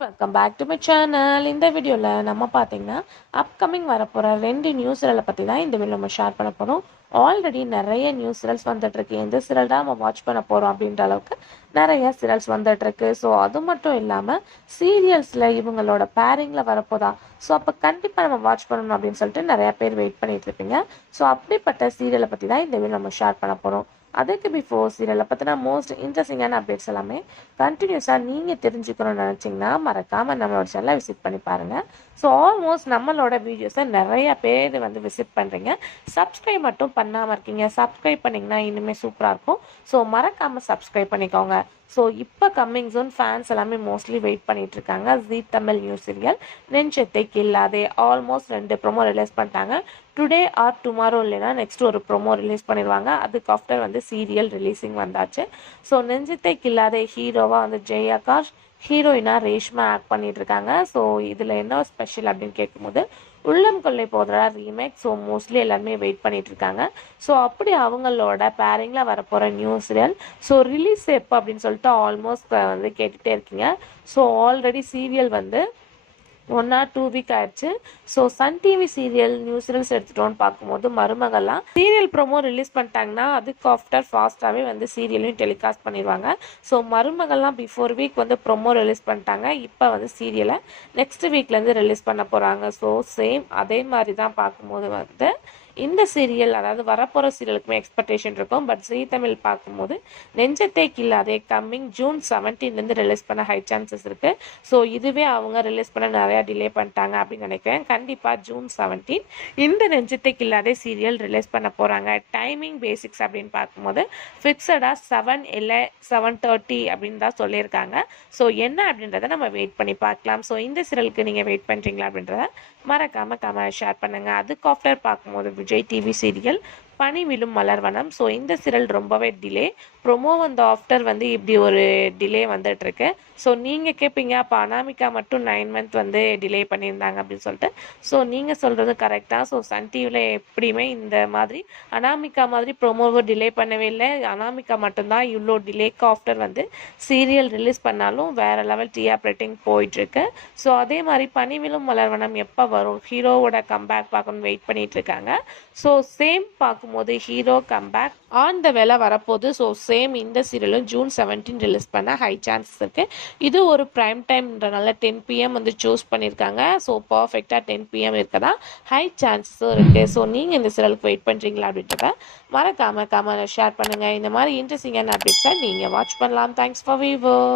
Welcome back to my channel. இந்த வீடியோவில் நம்ம பார்த்தீங்கன்னா அப்கமிங் வரப்போகிற 2 நியூஸ் சீரியலை பற்றி தான் இந்த வீடியோ நம்ம ஷேர் பண்ண போகிறோம். ஆல்ரெடி நிறைய நியூஸ் சீரியல்ஸ் வந்துட்டுருக்கு. எந்த சீரியல் தான் நம்ம வாட்ச் பண்ண போகிறோம் அப்படின்ற அளவுக்கு நிறைய சீரியல்ஸ் வந்துட்டுருக்கு. ஸோ அது மட்டும் இல்லாமல் சீரியல்ஸில் இவங்களோட பேரிங்கில் வரப்போதா, ஸோ அப்போ கண்டிப்பாக நம்ம வாட்ச் பண்ணணும் அப்படின்னு சொல்லிட்டு நிறையா பேர் வெயிட் பண்ணிட்டு இருப்பீங்க. ஸோ அப்படிப்பட்ட சீரியலை பற்றி தான் இந்த வீடியோ நம்ம ஷேர் பண்ண போகிறோம். அதுக்கு பிஃபோர் சீரியலை பற்றின மோஸ்ட் இன்ட்ரெஸ்டிங்கான அப்டேட்ஸ் எல்லாமே கண்டினியூஸாக நீங்கள் தெரிஞ்சுக்கணும்னு நினச்சிங்கன்னா மறக்காமல் நம்மளோட சேனலை விசிட் பண்ணி பாருங்கள். ஸோ ஆல்மோஸ்ட் நம்மளோட வீடியோஸை நிறைய பேர் வந்து விசிட் பண்ணுறீங்க. சப்ஸ்கிரைப் மட்டும் பண்ணாமல் இருக்கீங்க. சப்ஸ்கிரைப் பண்ணிங்கன்னா இன்னுமே சூப்பராக இருக்கும். ஸோ மறக்காமல் சப்ஸ்கிரைப் பண்ணிக்கோங்க. ஸோ இப்போ கம்மிங் ஜோன் ஃபேன்ஸ் எல்லாமே மோஸ்ட்லி வெயிட் பண்ணிட்டு இருக்காங்க. ஜீ தமிழ் நியூஸ் சீரியல் நெஞ்சத்தை கில்லாதே ஆல்மோஸ்ட் 2 ப்ரோமோ ரிலீஸ் பண்ணிட்டாங்க. டுடே ஆர் டுமாரோ இல்லைனா நெக்ஸ்ட் ஒரு ப்ரோமோ ரிலீஸ் பண்ணிடுவாங்க. அதுக்கு ஆஃப்டர் வந்து சீரியல் ரிலீஸிங் வந்தாச்சு. ஸோ நெஞ்சத்தை கில்லாதே ஹீரோவாக வந்து ஜெயாகாஷ், ஹீரோயினாக ரேஷ்மா ஆக்ட் பண்ணிட்டு இருக்காங்க. ஸோ இதில் என்ன ஸ்பெஷல் அப்படின்னு கேட்கும்போது உள்ளம் கொள்ளை போதா ரீமேக். ஸோ மோஸ்ட்லி எல்லாருமே வெயிட் பண்ணிட்டு இருக்காங்க. ஸோ அப்படி அவங்களோட பேரிங்கில் வரப்போகிற நியூ சீரியல் ஸோ ரிலீஸ் எப்போ அப்படின்னு சொல்லிட்டு ஆல்மோஸ்ட் வந்து கேட்டுகிட்டே இருக்கீங்க. ஸோ ஆல்ரெடி சீரியல் வந்து 1 or 2 வீக் ஆயிடுச்சு. So Sun TV serial new serials எடுத்துட்டோன்னு பார்க்கும்போது மருமகள்லாம் சீரியல் ப்ரோமோ ரிலீஸ் பண்ணிட்டாங்கன்னா அதுக்கு ஆஃப்டர் ஃபாஸ்ட்டாகவே வந்து சீரியலையும் டெலிகாஸ்ட் பண்ணிடுவாங்க. ஸோ மருமகள்லாம் பிஃபோர் வீக் வந்து ப்ரோமோ ரிலீஸ் பண்ணிட்டாங்க. இப்போ வந்து சீரியலை நெக்ஸ்ட் வீக்லேருந்து ரிலீஸ் பண்ண போகிறாங்க. ஸோ சேம் அதே மாதிரி தான் பார்க்கும்போது வந்து இந்த சீரியல் அதாவது வரப்போகிற சீரியலுக்குமே எக்ஸ்பெக்டேஷன் இருக்கும். பட் ஜீ தமிழ் பார்க்கும்போது நெஞ்சத்தை கில்லாதே கம்மிங் ஜூன் 17 ரிலீஸ் பண்ண ஹை சான்சஸ் இருக்குது. ஸோ இதுவே அவங்க ரிலீஸ் பண்ண நிறையா டிலே பண்ணிட்டாங்க அப்படின்னு நினைக்கிறேன். கண்டிப்பாக ஜூன் 17 இந்த நெஞ்சத்தை கில்லாதே சீரியல் ரிலீஸ் பண்ண போகிறாங்க. டைமிங் பேசிக்ஸ் அப்படின்னு பார்க்கும்போது ஃபிக்ஸடாக 7 இல்லை 7:30 அப்படின்னு தான் சொல்லியிருக்காங்க. ஸோ என்ன அப்படின்றத நம்ம வெயிட் பண்ணி பார்க்கலாம். ஸோ இந்த சீரியலுக்கு நீங்கள் வெயிட் பண்ணுறீங்களா அப்படின்றத மறக்காமல் கமெண்ட் ஷேர் பண்ணுங்கள். அதுக்கு ஆஃப்டர் பார்க்கும்போது விஜய் டிவி சீரியல் பனி விழும் மலர்வனம். ஸோ இந்த சீரியல் ரொம்பவே டிலே. ப்ரொமோ வந்து ஆஃப்டர் வந்து இப்படி ஒரு டிலே வந்துட்டுருக்கு. ஸோ நீங்கள் கேட்பீங்க அப்போ அனாமிகா மட்டும் 9 மந்த் வந்து டிலே பண்ணியிருந்தாங்க அப்படின்னு சொல்லிட்டு. ஸோ நீங்கள் சொல்கிறது கரெக்ட் தான். ஸோ சன் டிவியில் எப்படியுமே இந்த மாதிரி அனாமிகா மாதிரி ப்ரொமோவை டிலே பண்ணவே இல்லை. அனாமிகா மட்டும்தான் இவ்வளோ டிலேக்கு ஆஃப்டர் வந்து சீரியல் ரிலீஸ் பண்ணாலும் வேறு லெவல் டிஆர் ரேட்டிங் போயிட்டுருக்கு. ஸோ அதே மாதிரி பனிவிழும் மலர்வனம் எப்போ வரும், ஹீரோவோட கம்பேக் பார்க்கணும்னு வெயிட் பண்ணிட்டு இருக்காங்க. ஸோ சேம் பார்க்கும்போது ஹீரோ கம்பேக் ஆன் த வேலை வரப்போகுது. ஸோ சேம் இந்த சீரியலும் ஜூன் 17 ரிலீஸ் பண்ண ஹை சான்சஸ் இருக்குது. இது ஒரு ப்ரைம் டைம்ன்றனால 10 PM வந்து சூஸ் பண்ணியிருக்காங்க. ஸோ பர்ஃபெக்டாக 10 PM இருக்கதா ஹை சான்சஸும் இருக்குது. ஸோ நீங்கள் இந்த சீரியலுக்கு வெயிட் பண்ணுறீங்களா அப்படின்றத மறக்காமல் கமெண்ட் ஷேர் பண்ணுங்கள். இந்த மாதிரி இன்ட்ரெஸ்டிங்கான அப்டேட்ஸை நீங்கள் வாட்ச் பண்ணலாம். Thanks for viewers.